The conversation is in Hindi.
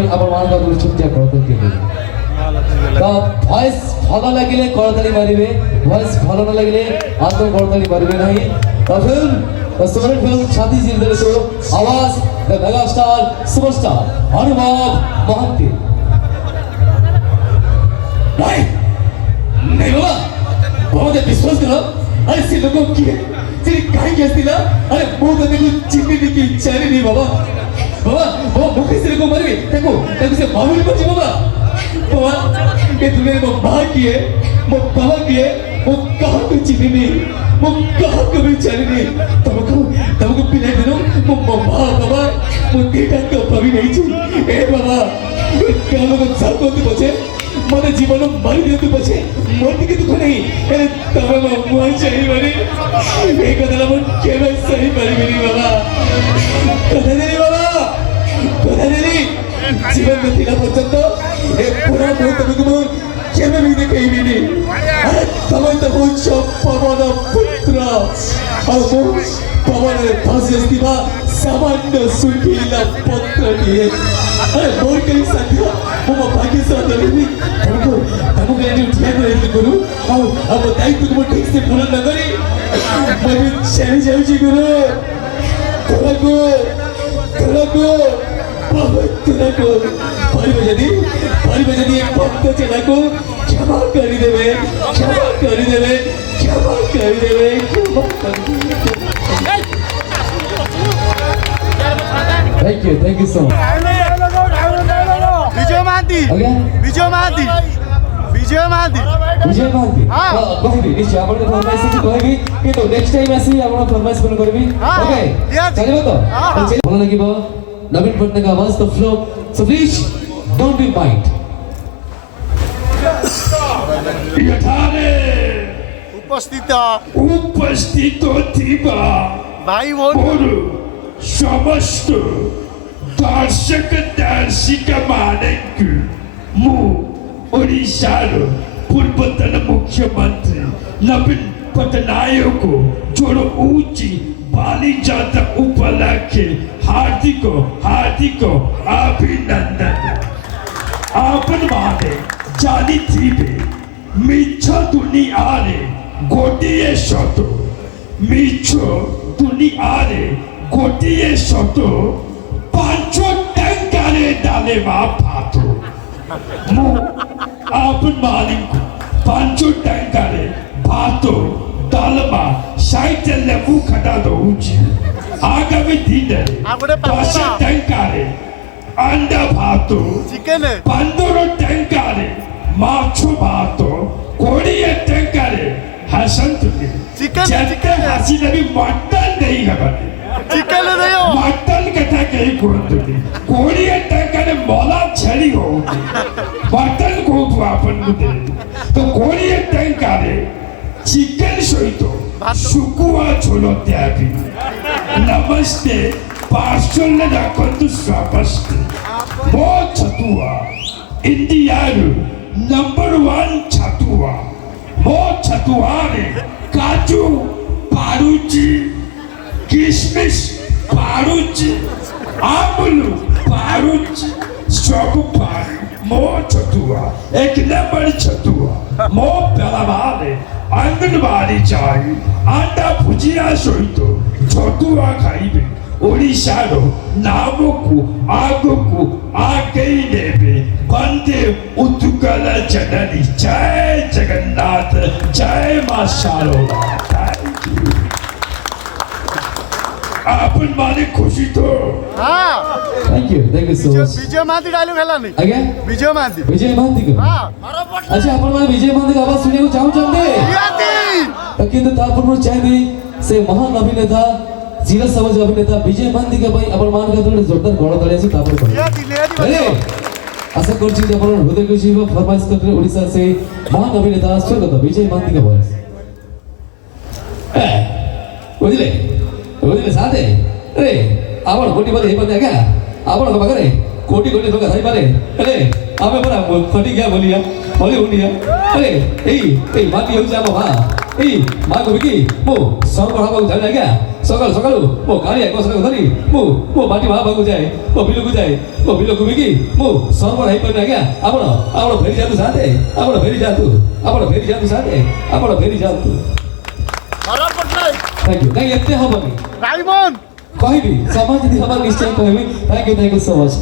ପାଇଁ ଆପଣମାନଙ୍କ ଆଗରୁ ଛୋଟିଆ କରତଲ କେବେ ତ ଭଏସ୍ ଭଲ ଲାଗିଲେ କରତାଳି ମାରିବେ, ଭଏସ୍ ଭଲ ନ ଲାଗିଲେ ଆଦୌ କରତାଳି ମାରିବେ ନାହିଁ। ତ ଫିଲ୍ମ सुपरहिट फिल्म छाती जिंदगी को आवाज द मेगा स्टार सुपरस्टार अनुराग महांती। नहीं नहीं बाबा बहुत विश्वास करो। अरे से लोगों की तेरी काहे कैसी ना अरे बहुत देखो चिन्नी की इच्छा नहीं बाबा बाबा वो मुझे से लोगों मर गए देखो देखो से मामूली बची बाबा बाबा ये तूने वो बाहर किए वो बाबा किए वो कहाँ को चिन्नी नहीं वो कहाँ को भी चली नहीं तमको पिला दिनो वो बाबा बाबा वो देखा कब भी नहीं थी ए बाबा क्या लोग सब को तो बचे माने जीवन में मर गए तो बचे मरने के दुख नहीं अरे तब मुझे चाहिए मरी एक कदम वो केवल सही मरी मेरी बाबा कदम नहीं बाबा कदम नहीं जीवन में तिला पर्यंत एक पूरा बहुत तुमको केवल भी देखे ही नहीं अरे तब वो सब पवन पुत्र और वो पवन भास्यस्तिमा सामान्य सुखीला पत्र दिए अरे मोर कहीं साथिया वो भाग्य से नहीं तमको एनी ध्यान रखते गुरु और अब दायित्व को ठीक से पूरा न करी मैं चली जाऊँ जी गुरु थोड़ा को बहुत थोड़ा को भारी बजनी एक भक्त चला को क्षमा कर देवे Thank you so much. विजय महांती हाँ कहबी निश्चय आपण फरमाइश से कहबी कि तो नेक्स्ट टाइम आसी आपण फरमाइश कोन करबी ओके चलिबो तो भलो लागिबो नवीन पटनायक आवाज तो flow so please don't be mind यथारे उपस्थित थिबा भाई भौणी समस्त दर्शक दर्शिका मानकु मु ओडिशार पूर्वतन मुख्यमंत्री नवीन पटनायक को जोड़ो ऊंची बाली जाता उपलक्ष्य हार्दिक अभिनंदन आपन माने जानी थीबे मिछ दुनिया रे गोटिए सत मिछ दुनिया रे गोटिए सत पांच टंकारे डाले भातो मु आपन मालिक पांच टंकारे भातो डालमा साइट लेबू खटा दउची आगामी दिन 10 टंकारे अंडा भातो चिकन 15 टंकारे माछ भातो 20 टंकारे हसंतुली चिकन हसी नबी मटन नहीं गबने चिकन देयो मटन कथा कहीं कोंतुली 20 टंकारे मोला छड़ी हो मटन को तू आपन को दे तो 20 टंकारे चिकन सहित सुकुआ झोलो त्यागी नमस्ते पार्सल रखतु स्वापस्ते मो छतुआ इंडिया नंबर 1 छतुआ मो छतुआ रे काजू पारुची किशमिश पारुची आमूल पारुची सब पारू मो छतुआ एक नंबर छतुआ मो पेलावाले आंगनबाड़ी चाहिए अंडा भुजिया सहित छतुआ खाइबे ओडिशार नाम को आगो को आगे नेबे बंदे उत्कल जननी जय जगन्नाथ जय मां शारदा आपन माने खुशी तो हाँ thank you so much Vijay Mahanti dialogue हला नहीं आगे विजय महांती को हाँ अच्छा अपन माने विजय महांती का आवाज सुनिए चाहूं चाहते तो किंतु तापुर चाहिए से महान अभिनेता जिला समाज अभिनेता विजय महांती का भाई अपन मान का थोड़े जोरदार गड़ तळे से तापुर को अरे आशा करछि जे अपन हृदय को जीव फरमाइश करते ओडिसा से महान अभिनेता स्वर्गत विजय महांती का वॉइस बुझले साथे अरे आपण कोटी बारे हे पण क्या आपण का करे कोटी लोग थाई पारे अरे आमे परा फटी गया बोलिया बोली उनिया अरे ए माटी हो जाबो हां ଏଇ ମା କହିବି କି ମୁଁ ସରବର ହେବାକୁ ଯାଉନି ଆଜ୍ଞା ସକାଳୁ ସକାଳୁ ମୋ ଗାଡ଼ି ଏକସରାକୁ ଧରି ମୁଁ ମୋ ମାଟି ମାପବାକୁ ଯାଏ ମୋ ବିଲକୁ ଯାଏ ମୋ ବିଲକୁ ବିକି ମୁଁ ସରବର ହେଇପାରୁନି ଆଜ୍ଞା ଆପଣ ଆପଣ ଫେରି ଯାଆନ୍ତୁ ସାଥେ ଆପଣ ଫେରି ଯାଆନ୍ତୁ ଆପଣ ଫେରି ଯାଆନ୍ତୁ ସାଥେ ଆପଣ ଫେରି ଯାଆନ୍ତୁ ଖରାପ ପଡିଲା ଥ୍ୟାଙ୍କ ୟୁ ନାଇଁ ଏତେ ହବନି ରାଇମନ କହିବି ସମୟ ଯଦି ହବ ନିଶ୍ଚୟ କହିବି ଥ୍ୟାଙ୍କ ୟୁ ସୋ ମଚ୍